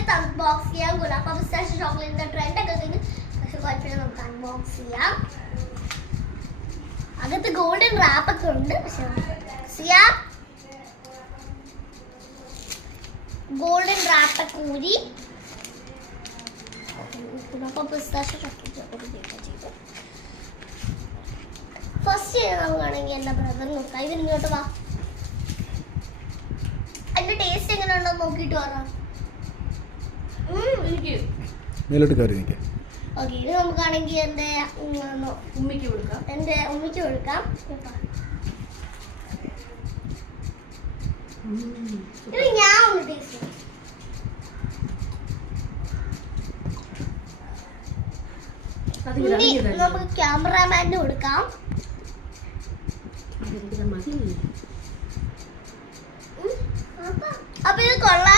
സമയത്ത് അൺബോക്സ് ചെയ്യാം. Gulab pistachio ചോക്ലേറ്റിന്റെ trend ഒക്കെ കഴിഞ്ഞ്, പക്ഷെ കുഴപ്പമില്ല, നമുക്ക് അൺബോക്സ് ചെയ്യാം. അകത്ത് ഗോൾഡൻ റാപ്പ് ഒക്കെ ഉണ്ട്, പക്ഷെ ചെയ്യാം. ഗോൾഡൻ റാപ്പ് ഒക്കെ ഊരി ഫസ്റ്റ് നമുക്കാണെങ്കിൽ എന്റെ ബ്രദർ നോക്കാം. ഇത് ഇങ്ങോട്ട് വാ, അതിന്റെ ടേസ്റ്റ് എങ്ങനെ ഉണ്ടോ നോക്കിട്ട് പറയാം. മേലോട്ട് കയറി നിൽക്കാം. ഓക്കെ, ഇത് നമുക്കാണെങ്കിൽ എന്റെ ഉമ്മിക്ക് കൊടുക്കാം. എന്റെ ഉമ്മിക്ക് കൊടുക്കാം. ഇത് ഞാൻ ഒന്ന് ടേസ്റ്റ് ചെയ്യാം. നമുക്ക് ക്യാമറാമാന് കൊടുക്കാം. അപ്പൊ ഇത് കൊള്ളാം.